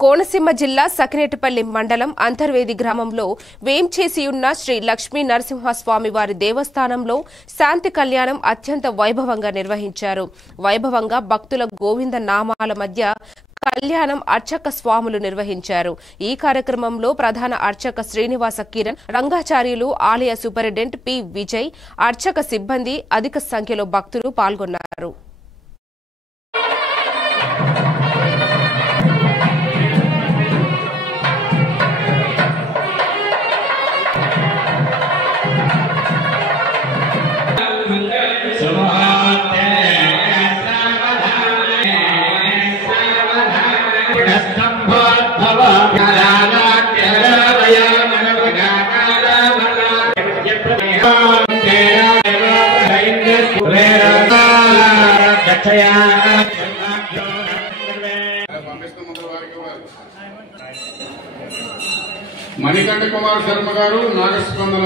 కోనసీమ జిల్లా సకినేటిపల్లి మండలం అంతర్వేది గ్రామంలో వేంచేసి ఉన్న శ్రీ లక్ష్మీ నరసింహస్వామి వారి దేవస్థానంలో శాంతి కళ్యాణం అత్యంత వైభవంగా నిర్వహించారు. వైభవంగా భక్తుల గోవింద నామాల మధ్య కళ్యాణం అర్చక స్వాములు నిర్వహించారు. ఈ కార్యక్రమంలో ప్రధాన అర్చక శ్రీనివాస కిరణ్, రంగాచార్యులు, ఆలయ సూపరింటెండెంట్ పి విజయ్, అర్చక సిబ్బంది అధిక సంఖ్యలో భక్తులు పాల్గొన్నారు. మణికంఠ కుమార్ శర్మ గారు నాగస్పందన